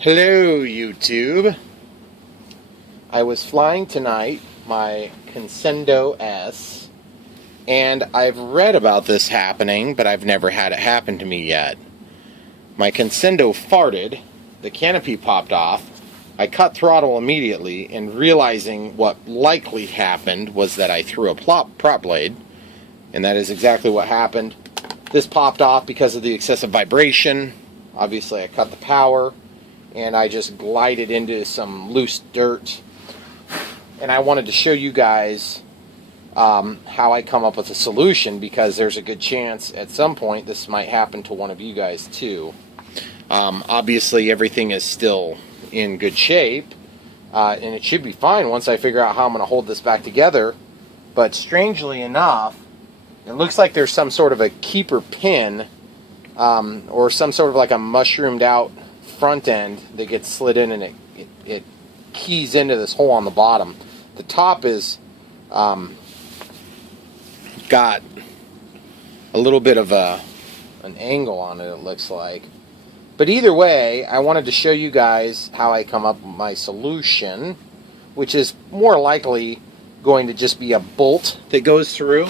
Hello, YouTube. I was flying tonight, my Consendo S, and I've read about this happening, but I've never had it happen to me yet. My Consendo farted, the canopy popped off, I cut throttle immediately, and realizing what likely happened was that I threw a prop blade, and that is exactly what happened. This popped off because of the excessive vibration. Obviously, I cut the power, and I just glided into some loose dirt. And I wanted to show you guys how I come up with a solution, because there's a good chance at some point this might happen to one of you guys too. Obviously, everything is still in good shape, and it should be fine once I figure out how I'm going to hold this back together. But strangely enough, it looks like there's some sort of a keeper pin, or some sort of like a mushroomed out front end that gets slid in, and it keys into this hole on the bottom. The top is got a little bit of an angle on it, it looks like. But either way, I wanted to show you guys how I come up with my solution, which is more likely going to just be a bolt that goes through.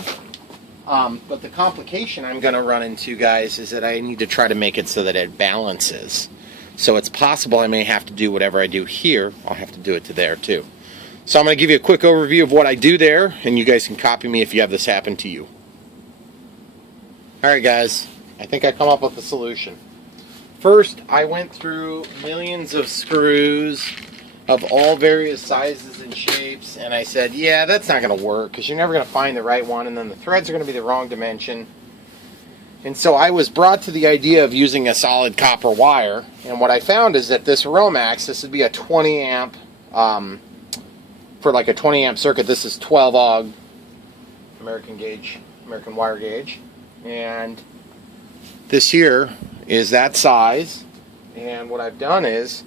But the complication I'm going to run into, guys, is that I need to try to make it so that it balances. So it's possible I may have to do whatever I do here, I'll have to do it to there too. So I'm going to give you a quick overview of what I do there, and you guys can copy me if you have this happen to you. Alright guys, I think I come up with a solution. First, I went through millions of screws of all various sizes and shapes, and I said, yeah, that's not going to work, because you're never going to find the right one, and then the threads are going to be the wrong dimension. And so I was brought to the idea of using a solid copper wire, and what I found is that this Romax, this would be a 20 amp, for like a 20 amp circuit, this is 12 AUG American wire gauge, and this here is that size. And what I've done is,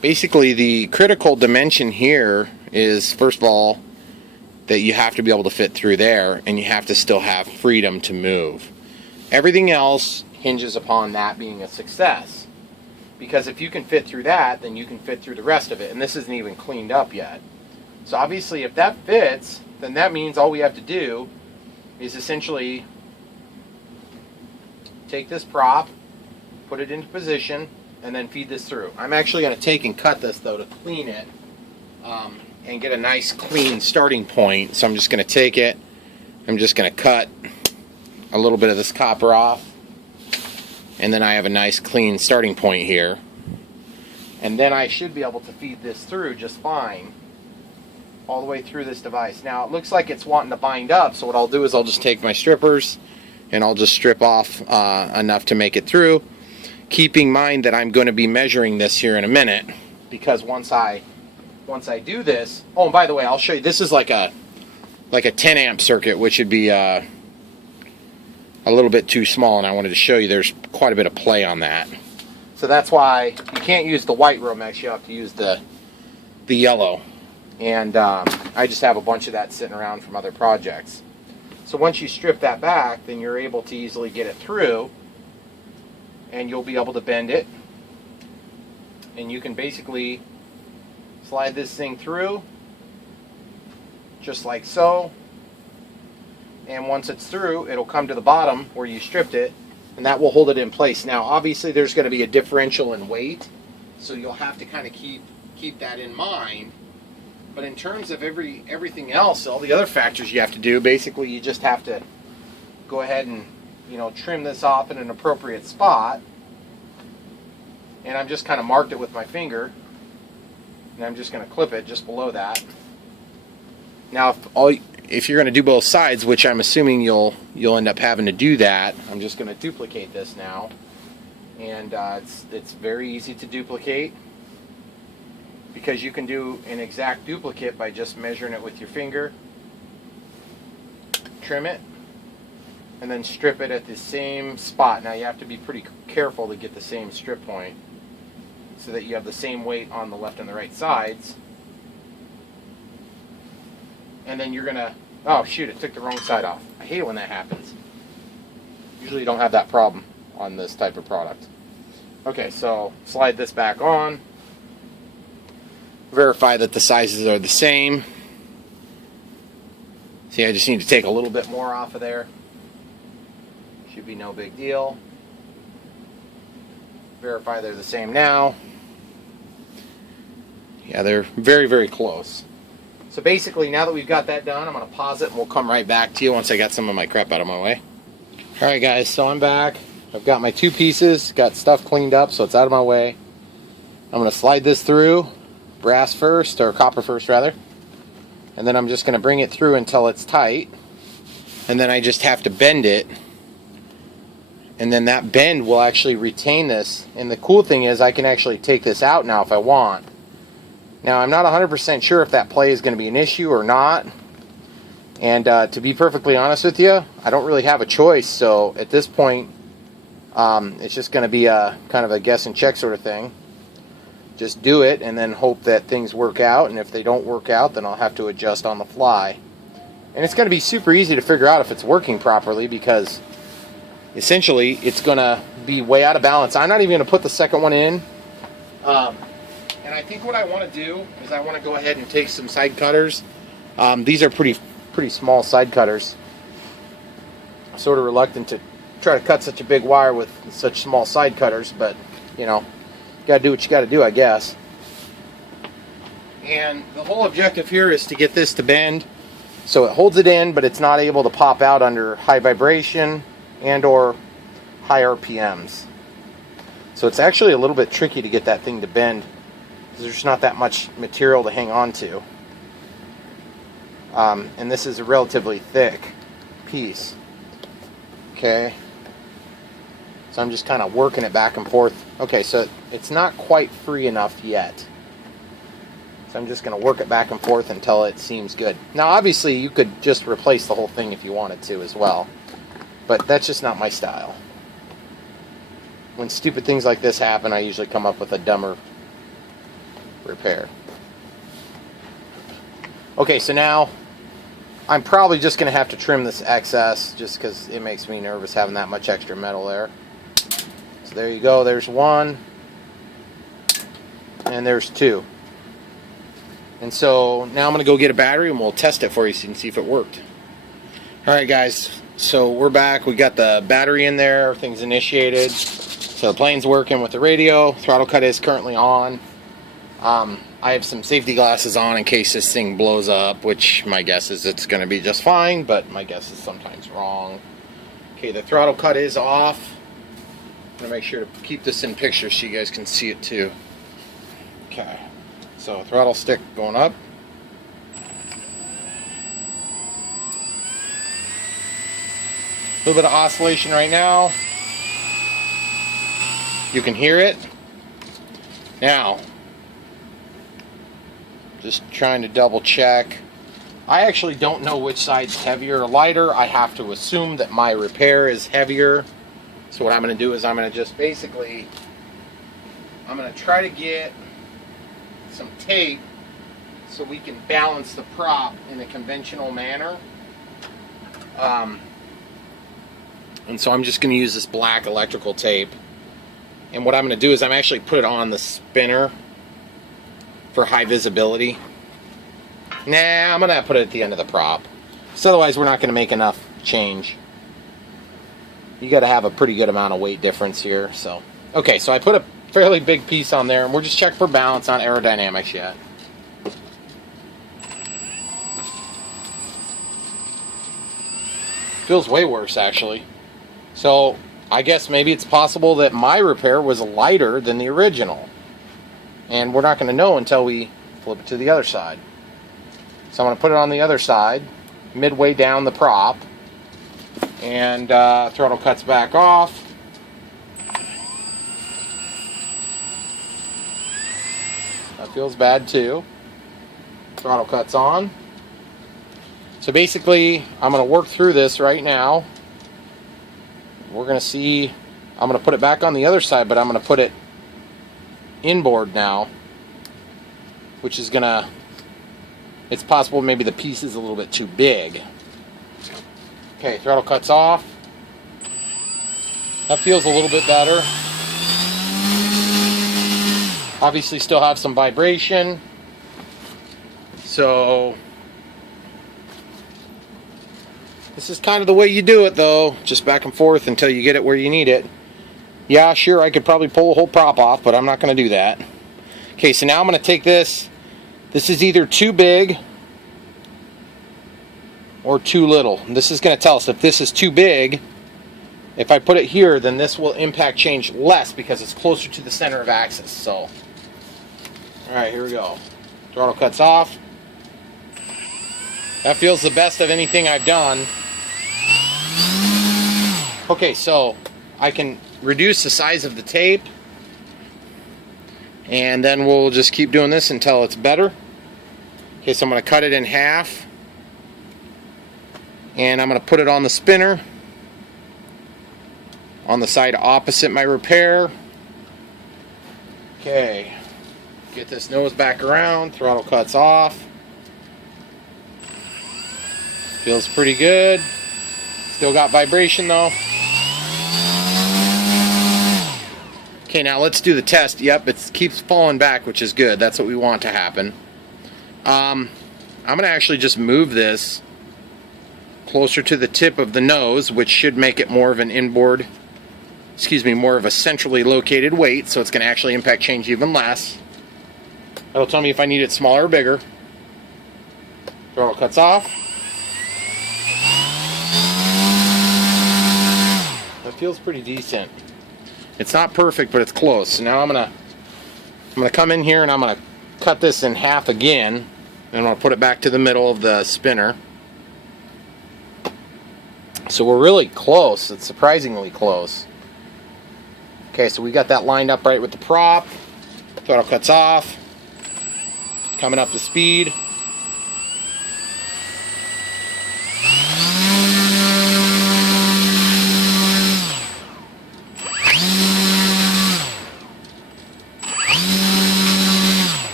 basically the critical dimension here is, first of all, that you have to be able to fit through there, and you have to still have freedom to move. Everything else hinges upon that being a success, because if you can fit through that, then you can fit through the rest of it, and this isn't even cleaned up yet. So obviously if that fits, then that means all we have to do is essentially take this prop, put it into position, and then feed this through. I'm actually going to take and cut this though to clean it, and get a nice clean starting point. So I'm just going to take it, I'm just going to cut a little bit of this copper off, and then I have a nice clean starting point here, and then I should be able to feed this through just fine all the way through this device. Now it looks like it's wanting to bind up, so what I'll do is I'll just take my strippers and I'll just strip off enough to make it through, keeping in mind that I'm going to be measuring this here in a minute, because once I do this, oh, and by the way, I'll show you, this is like a 10 amp circuit, which would be a little bit too small, and I wanted to show you there's quite a bit of play on that. So that's why you can't use the white Romex, you have to use the yellow. And I just have a bunch of that sitting around from other projects. So once you strip that back, then you're able to easily get it through, and you'll be able to bend it, and you can basically slide this thing through just like so. And once it's through, it'll come to the bottom where you stripped it, and that will hold it in place. Now obviously there's going to be a differential in weight, so you'll have to kind of keep that in mind. But in terms of everything else, all the other factors you have to do, basically you just have to go ahead and, you know, trim this off in an appropriate spot. And I'm just kind of marked it with my finger, and I'm just going to clip it just below that. Now if you're going to do both sides, which I'm assuming you'll end up having to do that, I'm just going to duplicate this now, and it's very easy to duplicate, because you can do an exact duplicate by just measuring it with your finger, trim it, and then strip it at the same spot. Now you have to be pretty careful to get the same strip point so that you have the same weight on the left and the right sides. And then you're gonna, oh shoot, it took the wrong side off. I hate it when that happens. Usually you don't have that problem on this type of product. Okay, so slide this back on. Verify that the sizes are the same. See, I just need to take a little bit more off of there. Should be no big deal. Verify they're the same now. Yeah, they're very, very close. So basically, now that we've got that done, I'm going to pause it and we'll come right back to you once I got some of my crap out of my way. Alright guys, so I'm back. I've got my two pieces, got stuff cleaned up so it's out of my way. I'm going to slide this through, brass first, or copper first rather. And then I'm just going to bring it through until it's tight. And then I just have to bend it. And then that bend will actually retain this. And the cool thing is I can actually take this out now if I want. Now I'm not 100% sure if that play is going to be an issue or not. And to be perfectly honest with you, I don't really have a choice. So at this point, it's just going to be a kind of a guess and check sort of thing. Just do it and then hope that things work out. And if they don't work out, then I'll have to adjust on the fly. And it's going to be super easy to figure out if it's working properly because essentially it's going to be way out of balance. I'm not even going to put the second one in. And I think what I want to do is I want to go ahead and take some side cutters. These are pretty small side cutters. I'm sort of reluctant to try to cut such a big wire with such small side cutters, but you know, you gotta do what you gotta do, I guess. And the whole objective here is to get this to bend so it holds it in, but it's not able to pop out under high vibration and or high RPMs. So it's actually a little bit tricky to get that thing to bend because there's not that much material to hang on to. And this is a relatively thick piece. Okay. So I'm just kind of working it back and forth. Okay, so it's not quite free enough yet. So I'm just going to work it back and forth until it seems good. Now obviously you could just replace the whole thing if you wanted to as well. But that's just not my style. When stupid things like this happen, I usually come up with a dumber repair. Okay, so now I'm probably just going to have to trim this excess just because it makes me nervous having that much extra metal there. So there you go, there's one, and there's two. And so now I'm going to go get a battery and we'll test it for you so you can see if it worked. Alright guys, so we're back, we got the battery in there, everything's initiated. So the plane's working with the radio, throttle cut is currently on. I have some safety glasses on in case this thing blows up, which my guess is it's going to be just fine, but my guess is sometimes wrong. Okay, the throttle cut is off. I'm going to make sure to keep this in picture so you guys can see it too. Okay, so throttle stick going up. A little bit of oscillation right now. You can hear it. Now, just trying to double check. I actually don't know which side's heavier or lighter. I have to assume that my repair is heavier. So what I'm going to do is I'm going to just basically, I'm going to try to get some tape so we can balance the prop in a conventional manner. And so I'm just going to use this black electrical tape. And what I'm going to do is I'm actually put it on the spinner for high visibility. Nah, I'm going to put it at the end of the prop. So otherwise we're not going to make enough change. You got to have a pretty good amount of weight difference here. So okay, so I put a fairly big piece on there and we're just checking for balance, not aerodynamics yet. Feels way worse actually. So I guess maybe it's possible that my repair was lighter than the original. And we're not going to know until we flip it to the other side. So I'm going to put it on the other side, midway down the prop, and throttle cuts back off. That feels bad too. Throttle cuts on. So basically, I'm going to work through this right now. We're going to see, I'm going to put it back on the other side, but I'm going to put it inboard now, which is going to, it's possible maybe the piece is a little bit too big. Okay, throttle cuts off. That feels a little bit better. Obviously still have some vibration. So this is kind of the way you do it, though, just back and forth until you get it where you need it. Yeah, sure, I could probably pull the whole prop off, but I'm not going to do that. Okay, so now I'm going to take this. This is either too big or too little. This is going to tell us if this is too big. If I put it here, then this will impact change less because it's closer to the center of axis. So, all right, here we go. Throttle cuts off. That feels the best of anything I've done. Okay, so I can reduce the size of the tape, and then we'll just keep doing this until it's better. Okay, so I'm going to cut it in half, and I'm going to put it on the spinner on the side opposite my repair. Okay, get this nose back around, throttle cuts off. Feels pretty good. Still got vibration though. Okay, now let's do the test. Yep, it keeps falling back, which is good. That's what we want to happen. I'm going to actually just move this closer to the tip of the nose, which should make it more of an inboard, more of a centrally located weight, so it's going to actually impact change even less. That'll tell me if I need it smaller or bigger. Throttle cuts off. That feels pretty decent. It's not perfect, but it's close. So now I'm gonna come in here and I'm gonna cut this in half again, and I'm gonna put it back to the middle of the spinner. So we're really close. It's surprisingly close. Okay, so we got that lined up right with the prop. Throttle cuts off. Coming up to speed.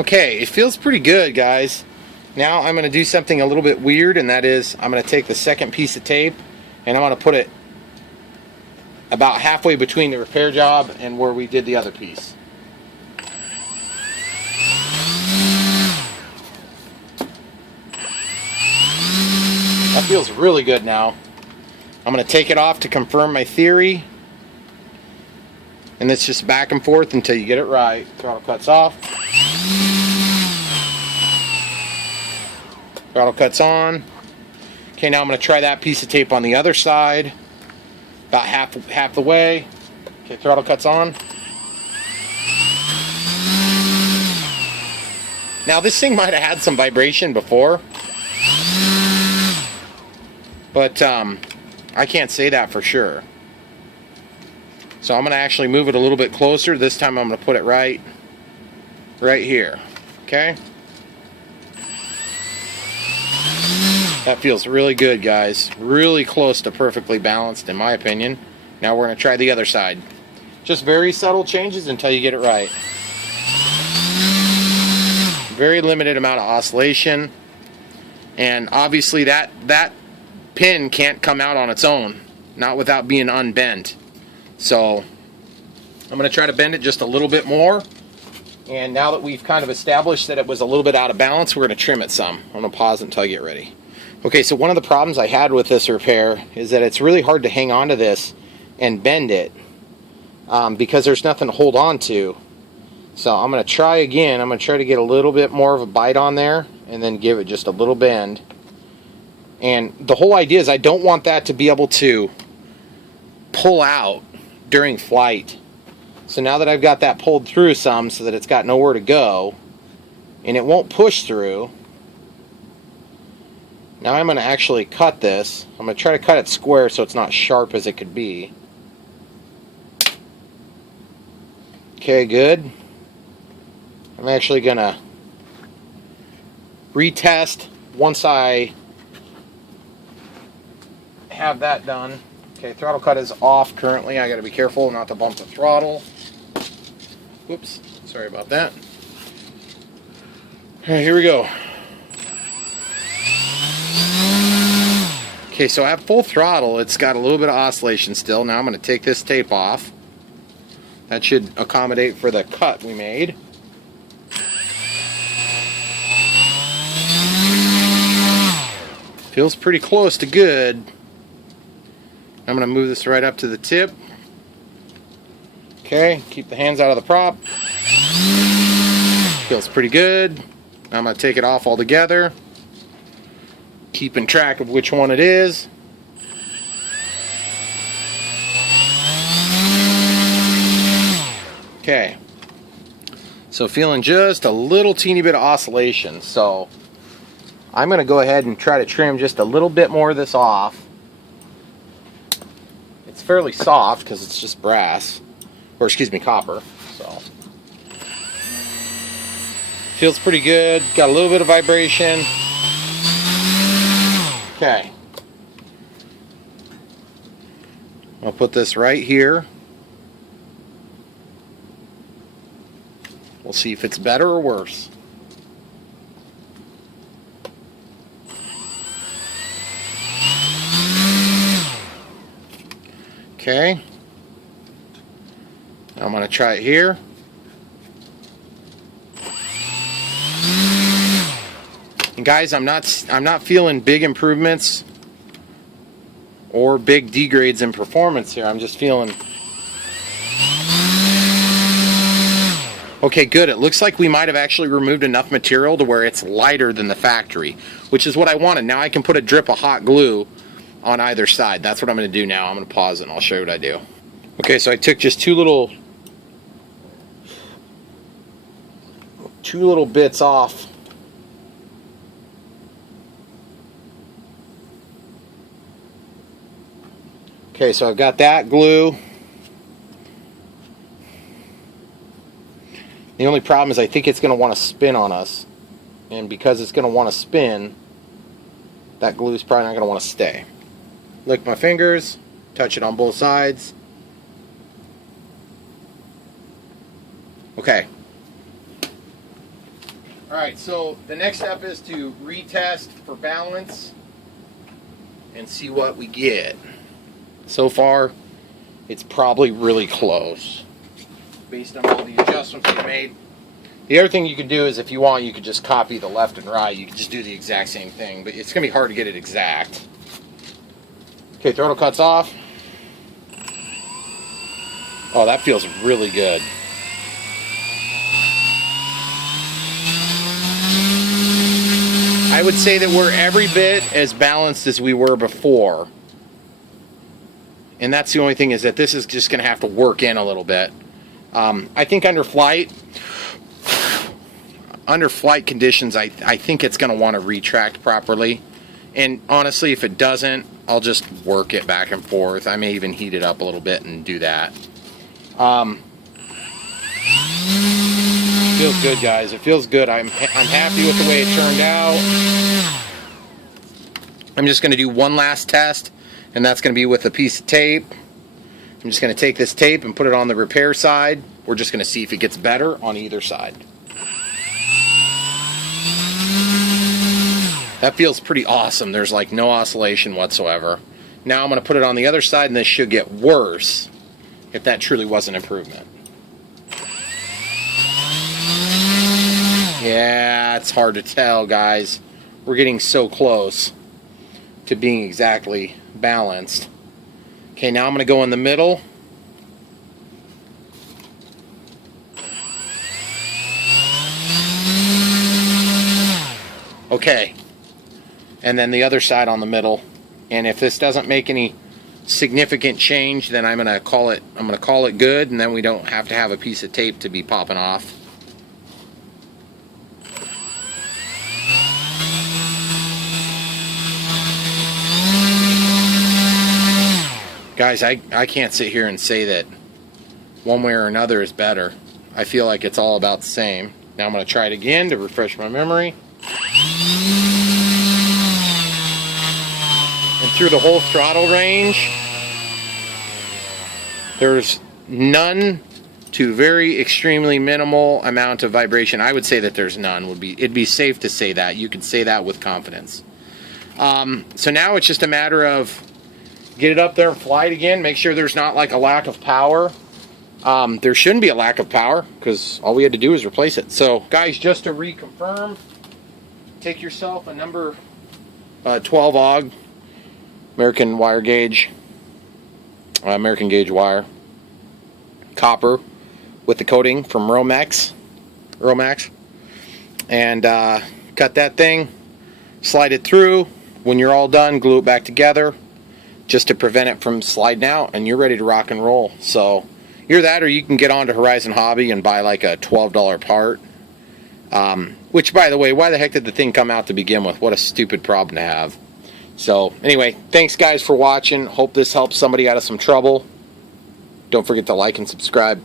Okay, it feels pretty good, guys. Now I'm going to do something a little bit weird, and that is I'm going to take the second piece of tape and I'm going to put it about halfway between the repair job and where we did the other piece. That feels really good now. I'm going to take it off to confirm my theory. And it's just back and forth until you get it right. Throttle cuts off. Throttle cuts on. Okay, now I'm going to try that piece of tape on the other side. About half the way. Okay, throttle cuts on. Now this thing might have had some vibration before, but I can't say that for sure. So I'm going to actually move it a little bit closer. This time I'm going to put it right here. Okay? That feels really good, guys. Really close to perfectly balanced, in my opinion. Now we're going to try the other side. Just very subtle changes until you get it right. Very limited amount of oscillation. And obviously that pin can't come out on its own. Not without being unbent. So I'm going to try to bend it just a little bit more. And now that we've kind of established that it was a little bit out of balance, we're going to trim it some. I'm going to pause it until I get ready. Okay, so one of the problems I had with this repair is that it's really hard to hang on to this and bend it because there's nothing to hold on to. So I'm going to try again. I'm going to try to get a little bit more of a bite on there and then give it just a little bend. And the whole idea is I don't want that to be able to pull out during flight. So now that I've got that pulled through some so that it's got nowhere to go and it won't push through, now I'm going to actually cut this. I'm going to try to cut it square so it's not sharp as it could be. Okay, good. I'm actually going to retest once I have that done. Okay, throttle cut is off currently. I got to be careful not to bump the throttle. Whoops, sorry about that. All right, here we go. Okay, so at full throttle, it's got a little bit of oscillation still. Now I'm going to take this tape off. That should accommodate for the cut we made. Feels pretty close to good. I'm going to move this right up to the tip. Okay, keep the hands out of the prop. Feels pretty good. I'm going to take it off altogether, keeping track of which one it is. Okay, so feeling just a little teeny bit of oscillation, so I'm going to go ahead and try to trim just a little bit more of this off. It's fairly soft because it's just brass, or excuse me, copper, so feels pretty good. Got a little bit of vibration. Okay, I'll put this right here. We'll see if it's better or worse. Okay, I'm going to try it here. And guys, I'm not feeling big improvements or big degrades in performance here. I'm just feeling okay, good. It looks like we might have actually removed enough material to where it's lighter than the factory, which is what I wanted. Now I can put a drip of hot glue on either side. That's what I'm going to do now. I'm going to pause it and I'll show you what I do. Okay, so I took just two little bits off. Okay, so I've got that glue. The only problem is I think it's going to want to spin on us. And because it's going to want to spin, that glue is probably not going to want to stay. Lick my fingers, touch it on both sides. Okay. Alright, so the next step is to retest for balance and see what we get. So far, it's probably really close based on all the adjustments we made. The other thing you can do is, if you want, you could just copy the left and right. You can just do the exact same thing, but it's going to be hard to get it exact. Okay, throttle cuts off. Oh, that feels really good. I would say that we're every bit as balanced as we were before. And that's the only thing, is that this is just going to have to work in a little bit. I think under flight conditions, I think it's going to want to retract properly. And honestly, if it doesn't, I'll just work it back and forth. I may even heat it up a little bit and do that. Feels good, guys. It feels good. I'm happy with the way it turned out. I'm just going to do one last test, and that's going to be with a piece of tape. I'm just going to take this tape and put it on the repair side. We're just going to see if it gets better on either side. That feels pretty awesome. There's like no oscillation whatsoever. Now I'm going to put it on the other side, and this should get worse if that truly was an improvement. Yeah, it's hard to tell, guys. We're getting so close to being exactly balanced. Okay, now I'm going to go in the middle. Okay. And then the other side on the middle. And if this doesn't make any significant change, then I'm going to call it good, and then we don't have to have a piece of tape to be popping off. Guys, I can't sit here and say that one way or another is better. I feel like it's all about the same. Now I'm going to try it again to refresh my memory. And through the whole throttle range, there's none to very extremely minimal amount of vibration. I would say that there's none. It'd be safe to say that. You could say that with confidence. So now it's just a matter of get it up there and fly it again. Make sure there's not like a lack of power. There shouldn't be a lack of power because all we had to do is replace it. So guys, just to reconfirm, take yourself a number 12 AUG American wire gauge, American gauge wire, copper with the coating from Romex, and cut that thing, slide it through. When you're all done, glue it back together just to prevent it from sliding out, and you're ready to rock and roll. So either that, or you can get onto Horizon Hobby and buy like a $12 part. Which, by the way, why the heck did the thing come out to begin with? What a stupid problem to have. So anyway, thanks guys for watching. Hope this helps somebody out of some trouble. Don't forget to like and subscribe.